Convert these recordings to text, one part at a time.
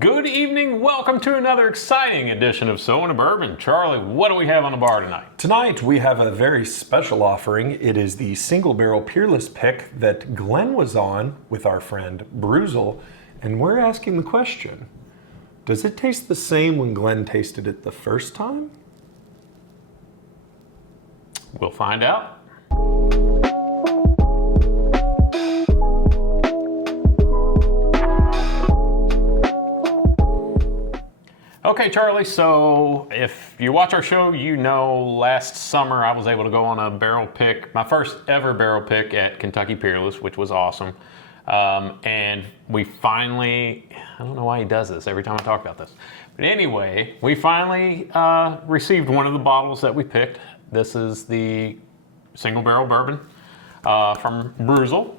Good evening. Welcome to another exciting edition of So in a Bourbon. Charlie, what do we have on the bar tonight? Tonight we have a very special offering. It is the single barrel Peerless pick that Glenn was on with our friend Brewzle, and we're asking the question, does it taste the same when Glenn tasted it the first time? We'll find out. Okay, Charlie, so if you watch our show, you know last summer I was able to go on a barrel pick, my first ever barrel pick at Kentucky Peerless, which was awesome. And we finally, I don't know why he does this every time I talk about this, but anyway, we finally received one of the bottles that we picked. This is the single barrel bourbon from Brewzle.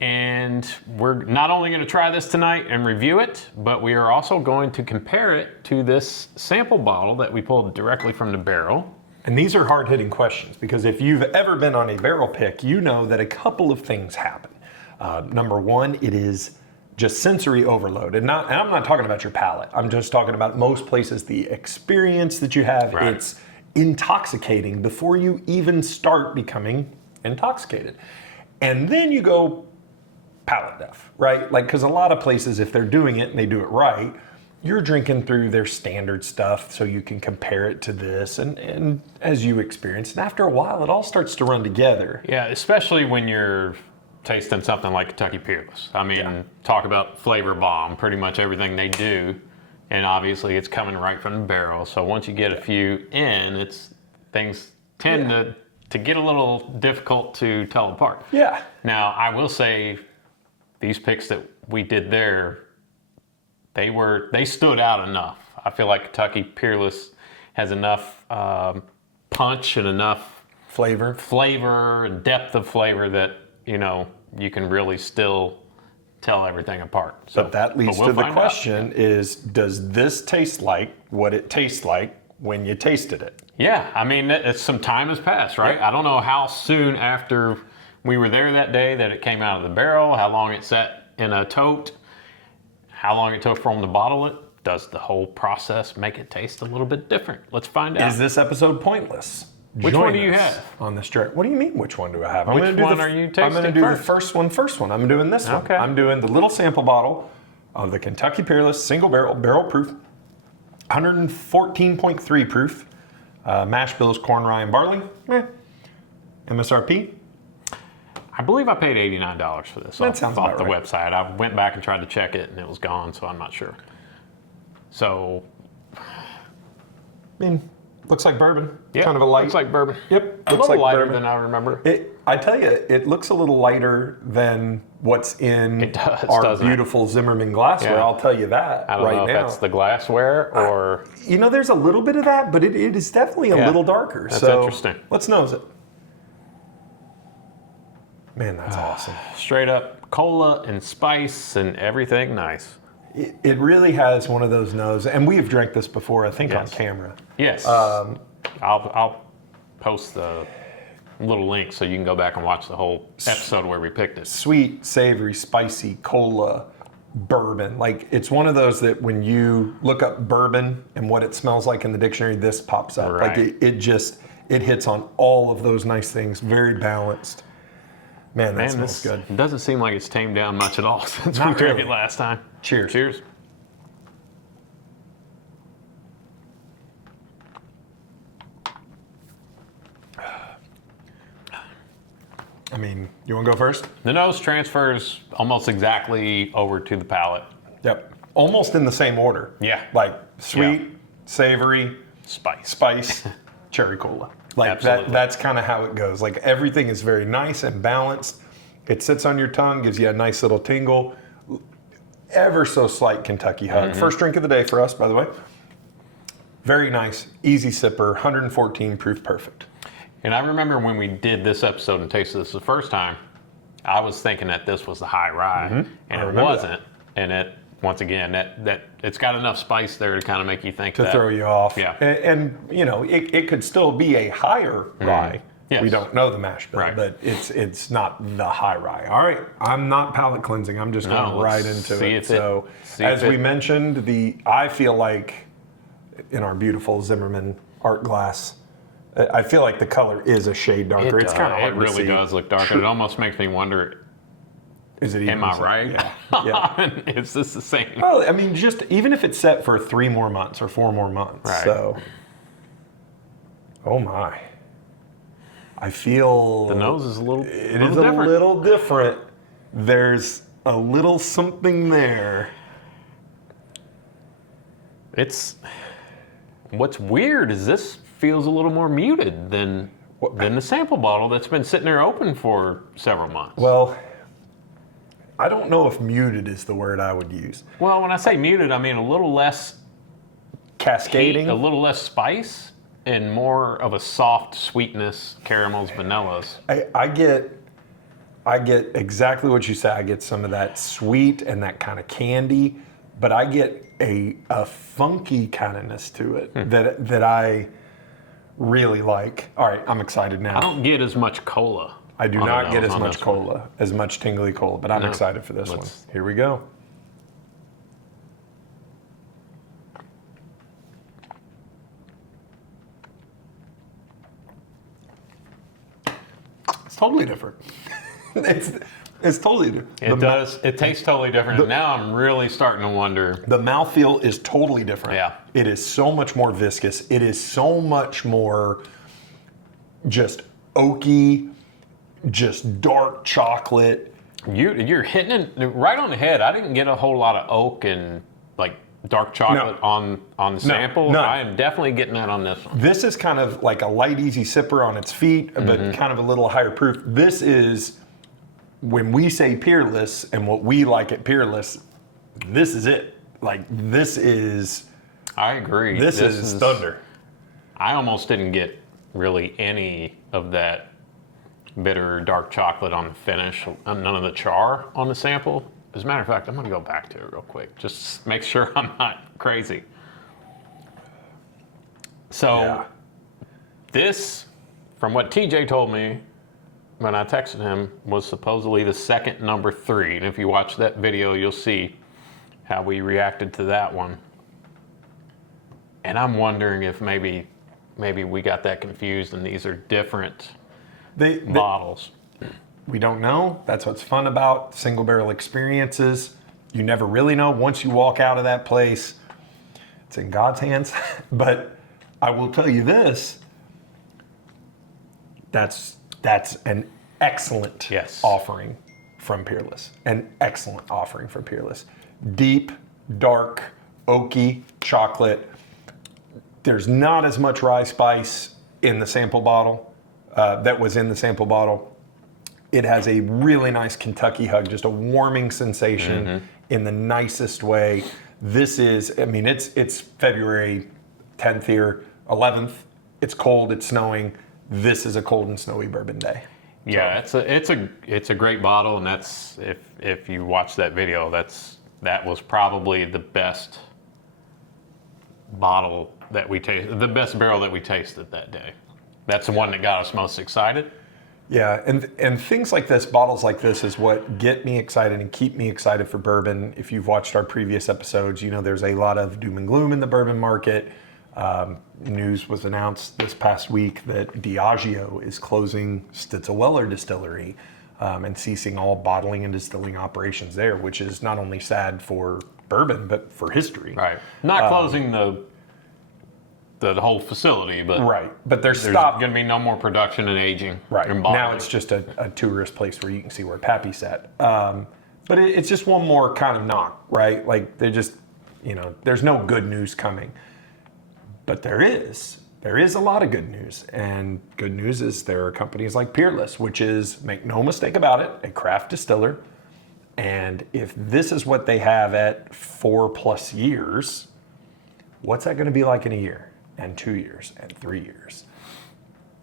And we're not only going to try this tonight and review it, but we are also going to compare it to this sample bottle that we pulled directly from the barrel. And these are hard-hitting questions because if you've ever been on a barrel pick, you know that a couple of things happen. Number one, it is just sensory overload. And I'm not talking about your palate. I'm just talking about most places, the experience that you have. Right. It's intoxicating before you even start becoming intoxicated. And then you go palate deaf, right? Like, because a lot of places, if they're doing it and they do it right, you're drinking through their standard stuff so you can compare it to this and as you experience. And after a while, it all starts to run together. Yeah, especially when you're tasting something like Kentucky Peerless. I mean, talk about flavor bomb, pretty much everything they do. And obviously it's coming right from the barrel. So once you get a few in, things tend to get a little difficult to tell apart. Yeah. Now, I will say these picks that we did there, they stood out enough. I feel like Kentucky Peerless has enough punch and enough flavor and depth of flavor that, you know, you can really still tell everything apart. So, but that leads to the question out. Is, does this taste like what it tastes like when you tasted it? Yeah, I mean, some time has passed, right? Yeah. I don't know how soon after we were there that day that it came out of the barrel, how long it sat in a tote, how long it took for them to bottle it. Does the whole process make it taste a little bit different? Let's find out. Is this episode pointless? Which one do you have? On this trip. What do you mean, which one do I have? Which one are you tasting I'm going to do first? the first one. I'm doing this one. Okay. I'm doing the little sample bottle of the Kentucky Peerless single barrel proof, 114.3 proof, mash bills, corn, rye, and barley. MSRP. I believe I paid $89 for this That sounds off about the right. website. I went back and tried to check it, and it was gone, so I'm not sure. So, I mean, looks like bourbon. yeah, Kind of a light. looks like bourbon. Yep. A Looks little like lighter bourbon. than I remember. I tell you, it looks a little lighter than what's in It does, our doesn't it? beautiful Zimmerman glassware. Yeah. I'll tell you that I don't right know if now. that's the glassware or... You know, there's a little bit of that, but it is definitely a Yeah. little darker. That's so interesting. Let's nose it. Man, that's awesome. Straight up cola and spice and everything nice. It really has one of those noses, and we have drank this before, I think, on Yes. camera. Yes. I'll post the little link so you can go back and watch the whole episode where we picked it. Sweet, savory, spicy, cola, bourbon. Like, it's one of those that when you look up bourbon and what it smells like in the dictionary, this pops up. Right. Like, it hits on all of those nice things, very balanced. Man, that smells good. It doesn't seem like it's tamed down much at all since we Not drank really. it last time. Cheers. Cheers. I mean, you want to go first? The nose transfers almost exactly over to the palate. Yep. Almost in the same order. Yeah. Like sweet, Yeah. savory, spice, cherry cola. Like Absolutely. that's kind of how it goes. Like everything is very nice and balanced. It sits on your tongue, gives you a nice little tingle. Ever so slight Kentucky hug. Mm-hmm. First drink of the day for us, by the way. Very nice, easy sipper, 114 proof, perfect. And I remember when we did this episode and tasted this the first time, I was thinking that this was the high rye, and I it remember wasn't. And it, once again, that it's got enough spice there to kind of make you think To that. throw you off. Yeah. And you know, it could still be a higher rye, Yes. We don't know the mash bill, Right. but it's not the high rye. All right, I'm not palate cleansing. I'm just going right into it. So, as we mentioned, I feel like in our beautiful Zimmerman art glass, I feel like the color is a shade darker. It's kind of hard It to see. really does look darker. It almost makes me wonder, Is it even am I right? Yeah. Is this the same? Well, I mean, just even if it's set for 3 more months or 4 more months. Right. So, oh my. I feel The nose is a little a different. little different. There's a little something there. What's weird is this feels a little more muted than the sample bottle that's been sitting there open for several months. Well, I don't know if muted is the word I would use. Well, when I say muted, I mean a little less Cascading. heat, a little less spice, and more of a soft sweetness, caramels, vanillas. I get exactly what you said. I get some of that sweet and that kind of candy, but I get a funky kindness to it that I really like. All right, I'm excited now. I don't get as much cola. I do on the not get nose as on much this one. cola, as much tingly cola, but I'm No. excited for this one. Let's- Here we go. It's totally different. It's totally different. It does. It tastes totally different. And now I'm really starting to wonder. The mouthfeel is totally different. Yeah. It is so much more viscous. It is so much more just oaky, just dark chocolate. You're hitting it right on the head. I didn't get a whole lot of oak and like dark chocolate on the sample. none. I am definitely getting that on this one. This is kind of like a light, easy sipper on its feet, but kind of a little higher proof. This is, when we say Peerless and what we like at Peerless, this is it. Like, this is... I agree. This is thunder. I almost didn't get really any of that bitter dark chocolate on the finish. None of the char on the sample. As a matter of fact, I'm going to go back to it real quick. Just make sure I'm not crazy. So this, from what TJ told me when I texted him, was supposedly the second number 3. And if you watch that video, you'll see how we reacted to that one. And I'm wondering if maybe we got that confused and these are different bottles. We don't know. That's what's fun about single barrel experiences. You never really know. Once you walk out of that place, it's in God's hands. But I will tell you this, that's an excellent offering from Peerless. An excellent offering from Peerless. Deep, dark, oaky chocolate. There's not as much rye spice in the sample bottle that was in the sample bottle. It has a really nice Kentucky hug, just a warming sensation in the nicest way. This is, I mean, it's February 10th here, 11th. It's cold, it's snowing. This is a cold and snowy bourbon day. Yeah, it's a great bottle, and that's if you watch that video, that was probably the best bottle that we tasted, the best barrel that we tasted that day. That's the one that got us most excited. Yeah, and things like this, bottles like this, is what get me excited and keep me excited for bourbon. If you've watched our previous episodes, you know there's a lot of doom and gloom in the bourbon market. News was announced this past week that Diageo is closing Stitzel-Weller Distillery and ceasing all bottling and distilling operations there, which is not only sad for bourbon, but for history. Right. Not closing the whole facility, but but there's going to be no more production and aging. Right. And Now it's just a tourist place where you can see where Pappy's at. But it's just one more kind of knock, right? Like they're just, there's no good news coming. But there is a lot of good news. And good news is there are companies like Peerless, which is, make no mistake about it, a craft distiller. And if this is what they have at 4+ years, what's that going to be like in a year? And 2 years, and 3 years.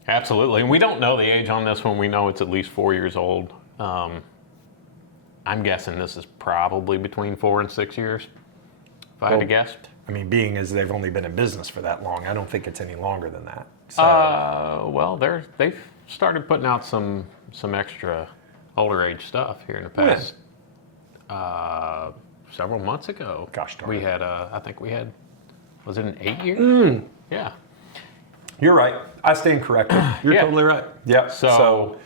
Absolutely. And we don't know the age on this one. We know it's at least 4 years old. I'm guessing this is probably between 4 and 6 years, if I had to guess. I mean, being as they've only been in business for that long, I don't think it's any longer than that. So, Well, they've started putting out some extra older age stuff here in the past. Several months ago. Gosh darn we it. had I think we had, was it an 8 year? Yeah. you're right. I stand corrected. You're Yeah. totally right. Yeah. So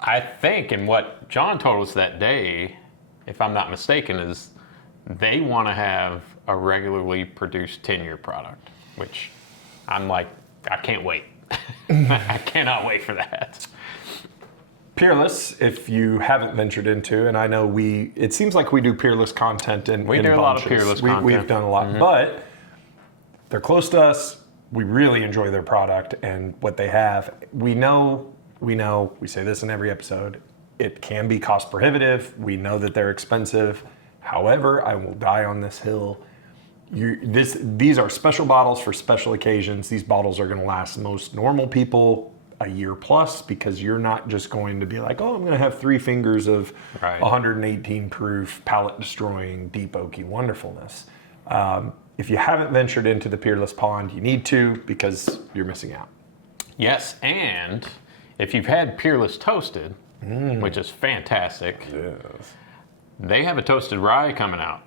I think, and what John told us that day, if I'm not mistaken, is they want to have a regularly produced 10-year product, which I'm like, I can't wait. I cannot wait for that. Peerless, if you haven't ventured into, and I know it seems like we do Peerless content in We in do a lot of bunches. Peerless We've content. done a lot, but they're close to us. We really enjoy their product and what they have. We know, we say this in every episode, it can be cost prohibitive. We know that they're expensive. However, I will die on this hill. These are special bottles for special occasions. These bottles are going to last most normal people a year plus, because you're not just going to be like, oh, I'm going to have 3 fingers of Right. 118 proof, palate destroying, deep oaky wonderfulness. If you haven't ventured into the Peerless pond, you need to, because you're missing out. Yes, and if you've had Peerless Toasted, which is fantastic, Yes. they have a toasted rye coming out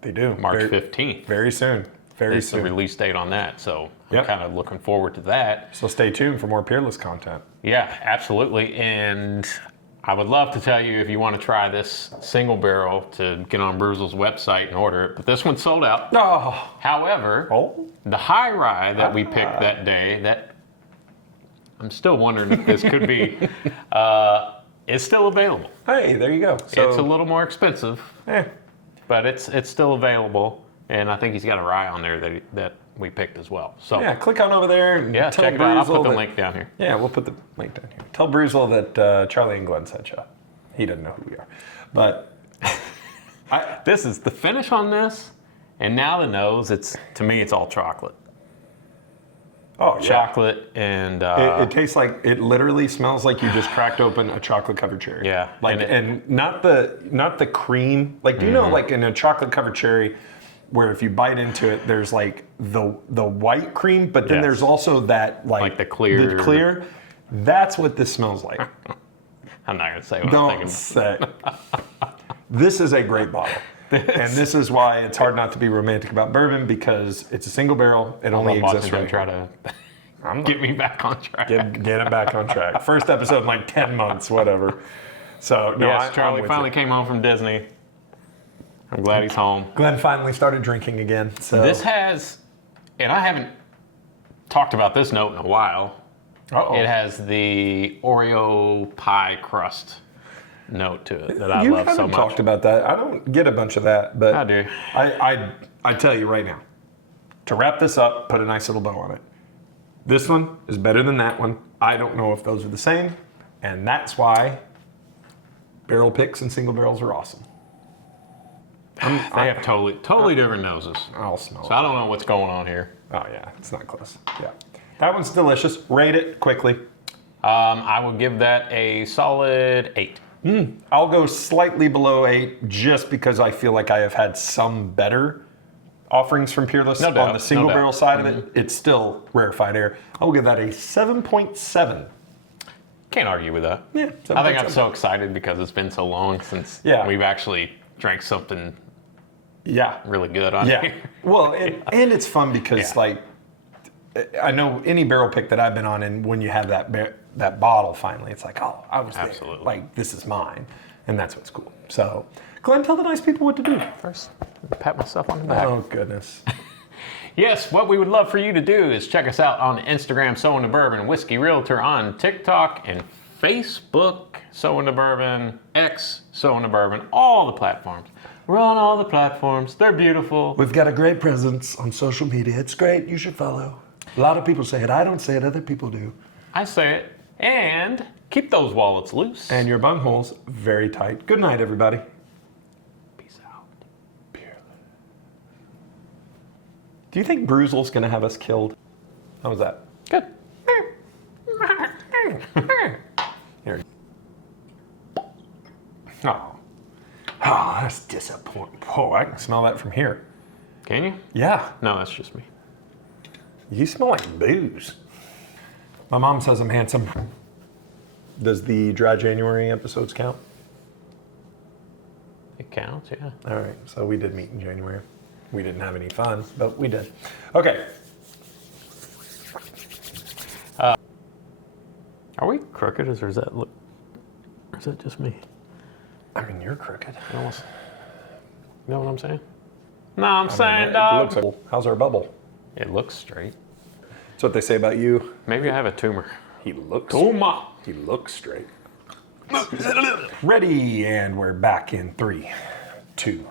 They do. March very, 15th. Very soon. Very It's the soon. release date on that, so I'm Yep. kind of looking forward to that. So stay tuned for more Peerless content. Yeah, absolutely. And I would love to tell you, if you want to try this single barrel, to get on Brewzle's website and order it, but this one's sold out. Oh. However, the high rye that we picked that day, that I'm still wondering if this could be, is still available. Hey, there you go. So, It's a little more expensive, but it's still available. And I think he's got a rye on there that we picked as well. So yeah, click on over there and tell check it out. I'll put Brewzle the that- link down here. Yeah, we'll put the link down here. Tell Brewzle that Charlie and Glenn sent you. He doesn't know who we are. But This is the finish on this, and now the nose. To me, it's all chocolate. oh, yeah. Chocolate and It tastes like, it literally smells like you just cracked open a chocolate covered cherry. Yeah, Like, and and not the cream. Like, do you know, like in a chocolate covered cherry, where if you bite into it, there's like the white cream, but then Yes. there's also that Like the clear- The clear. That's what this smells like. I'm not gonna say what I'm Don't thinking. say. This is a great bottle. And this is why it's hard not to be romantic about bourbon, because it's a single barrel. It only I'm exists watching them right try here. to get me back on track. Get it back on track. First episode in like 10 months, whatever. So, no, Yes, I'm Charlie with finally you. came home from Disney. I'm glad he's home. Glenn finally started drinking again. So This has, and I haven't talked about this note in a while. Uh-oh. It has the Oreo pie crust note to it that I You love so haven't much. talked about that. I don't get a bunch of that, but I do. I tell you right now, to wrap this up, put a nice little bow on it. This one is better than that one. I don't know if those are the same, and that's why barrel picks and single barrels are awesome. They have totally different noses. I'll smell So it. I don't know what's going on here. Oh yeah, it's not close. Yeah, that one's delicious. Rate it quickly. I would give that a solid 8. I'll go slightly below 8, just because I feel like I have had some better offerings from Peerless No doubt, on the single no doubt. barrel side of it. It's still rarefied air. I will give that a 7.7. Can't argue with that. Yeah, I think I'm 7.7. so excited because it's been so long since Yeah. we've actually drank something Yeah. really good on Yeah. here. Well, and it's fun because, Yeah. like, I know any barrel pick that I've been on, and when you have that bottle finally, it's like, oh, I was there. Absolutely. Like, this is mine. And that's what's cool. So, Glenn, tell the nice people what to do. First, pat myself on the back. Oh, goodness. Yes, what we would love for you to do is check us out on Instagram, So in the Bourbon, Whiskey Realtor, on TikTok and Facebook, So in the Bourbon, X, So in the Bourbon, all the platforms. We're on all the platforms. They're beautiful. We've got a great presence on social media. It's great. You should follow. A lot of people say it. I don't say it. Other people do. I say it. And keep those wallets loose. And your bungholes very tight. Good night, everybody. Peace out. Do you think Brewzle's going to have us killed? How was that? Good. Here. Oh, that's disappointing. Oh, I can smell that from here. Can you? Yeah. No, that's just me. You smell like booze. My mom says I'm handsome. Does the dry January episodes count? It counts, yeah. All right, so we did meet in January. We didn't have any fun, but we did. Okay. Are we crooked, or does that look? Or is that just me? I mean, you're crooked. Almost. You know what I'm saying? No, I'm saying, It dog. looks like, how's our bubble? It looks straight. That's what they say about you. Maybe I have a tumor. He looks. Tumor. He looks straight. Ready, and we're back in 3, 2.